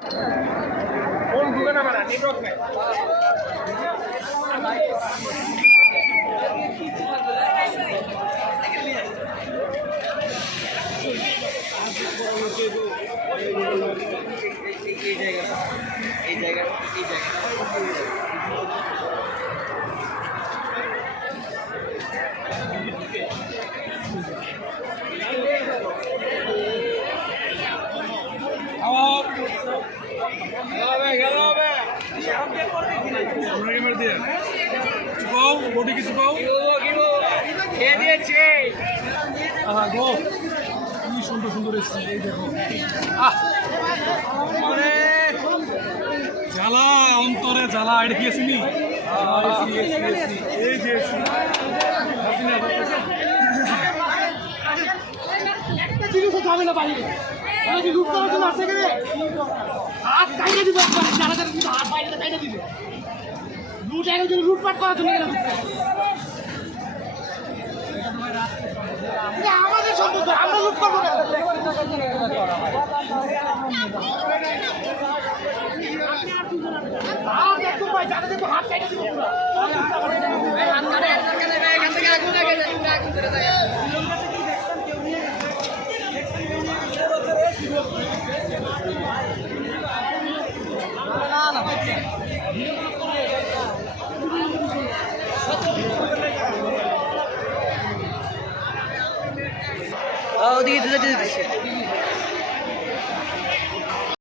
phone ढूंढे ना मेरा नेटवर्क में সুন্দর সুন্দর এই দেখো জ্বালা অন্তরে জ্বালা এটা কি আসিনি এই যে একটা জিনিসও যাবে না বাইরে লুট করার জন্য আসছে কেন হাত কাইটে দিবে যারা যারা কিন্তু হাত বাইরে কাইটে দিবে লুট একজন লুটপাট করার জন্য কেন আমাদের সম্পদ আমরা লুট করবো না হাত কাইটে দিব ওদিকে দিতে